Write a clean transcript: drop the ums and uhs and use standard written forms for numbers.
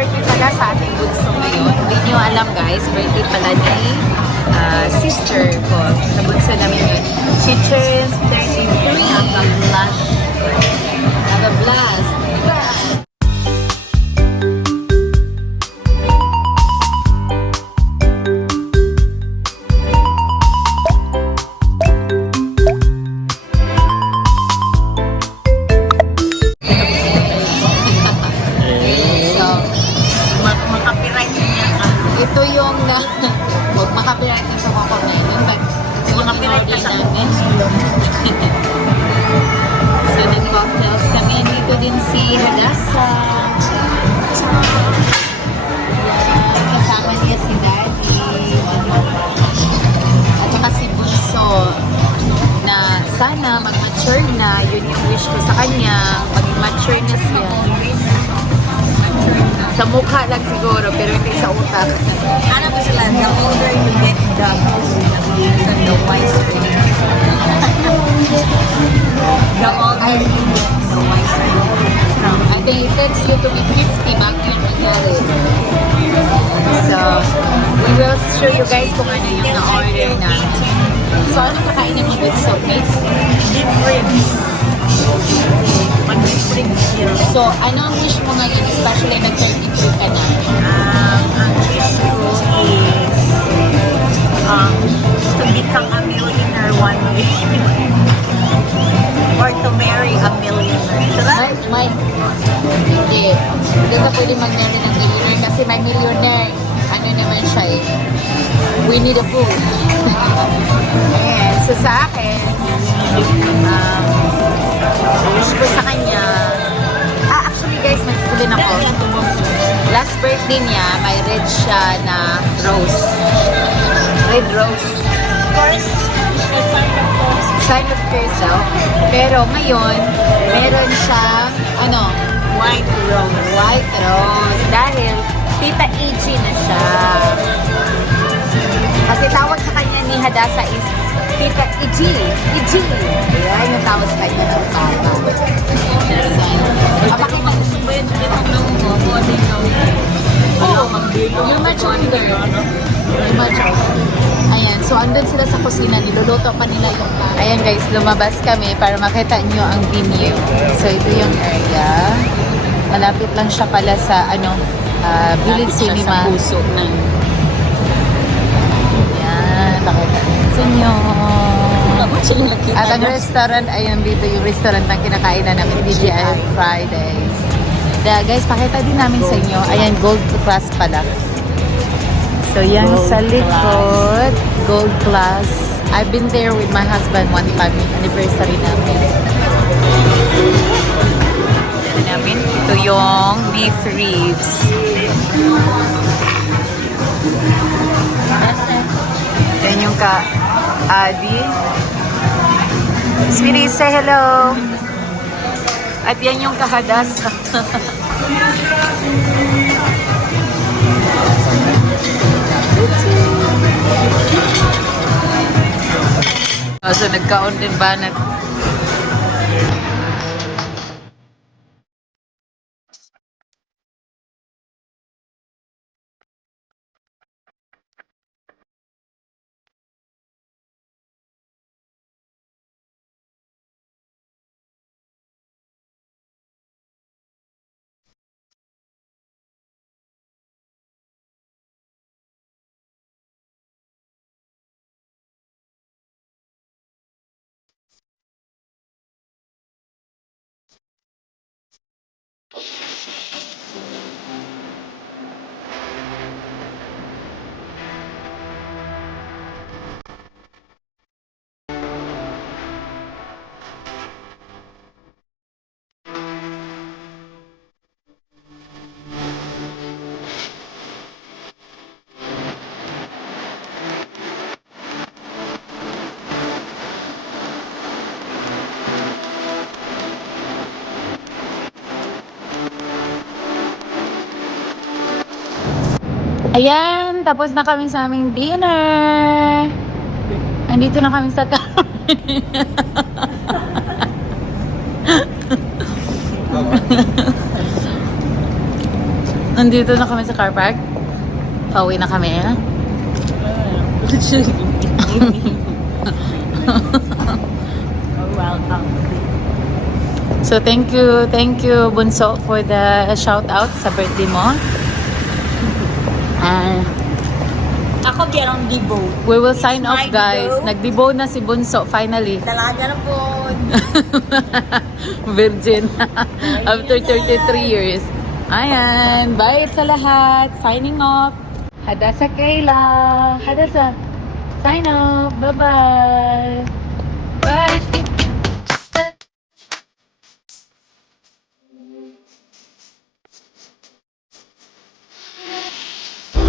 birthday pala sa ating bunso ngayon. Hindi nyo alam guys, birthday pala ni sister ko. Sa bunso namin yun. She turns 33. Have a blast. Have a blast. Ito yung huwag makapiright na sa kukumain. But makapiright na sa namin. So, nag-cocktails kami. Dito din si Hadassah. Yan. Kasama niya si Daddy. At saka si Bunso. Na sana mag-mature na. Yun yung wish ko sa kanya. Mag-mature na siya. Sa mukha lang siguro, pero hindi sa utak. Ano ba sila? The older you get, the the wiser you get. The older you get, the wiser you get. I think it takes you to be 50 back when we got it. So, we will show you guys kung ano yung na-order namin. So, ano kakainin mo with soupy? Deep ribs. So, ano ang wish mo ngayon, especially nag-33 ka na? Ang wish ko is to become a millionaire one day. Or to marry a millionaire. Diba? Hindi. Hindi ka pwede mag-marry ng millionaire kasi may millionaire. Ano naman siya eh. We need a food. Ayan. So, sa akin, wish ko sa kanya, actually guys, nagsusulin ako. Last birthday niya, may red siya na rose. Red rose. Of course, Sign of curse daw. Pero ngayon, meron siyang, white rose. white rose. Dahil, Tita EG na siya. Kasi tawag sa kanya ni Hadassah is Tita EG. EG. Ayan yung tawag sa kanya ng papa. Papakita ko siya. Yung machunder. Yung machunder. Ayan, so andun sila sa kusina, niluluto pa nila yung ayan guys, lumabas kami para makita nyo ang venue. So ito yung area. Malapit lang siya pala sa Village Cinema. Sa puso ng Ayan, nakita sa inyo. At ang restaurant, ayun dito yung restaurant na kinakain na namin, DJI Fridays. Guys, pakita din namin sa inyo. Ayan, gold class pala. So, yan sa likod, gold class. I've been there with my husband one time, anniversary namin. Ito yung beef ribs. Yan yung Adi. Sweetie, say hello. At yan yung Hadas. So, nagkaon din ba na ayan, tapos na kami sa aming dinner. Andito na kami sa Nandito na kami sa car park. Pauwi na kami. Welcome. So thank you Bunso for the shout out sa birthday mo. And Ako biyarang dibo. we will sign It's off my guys. dibo. Nagdibo na si Bunso finally. Dalaga na po. Virgin. After 33 years. Ayan. Bye sa lahat. Signing off. Hadasa Kayla. Hadasa. Sign off. Bye-bye. Bye.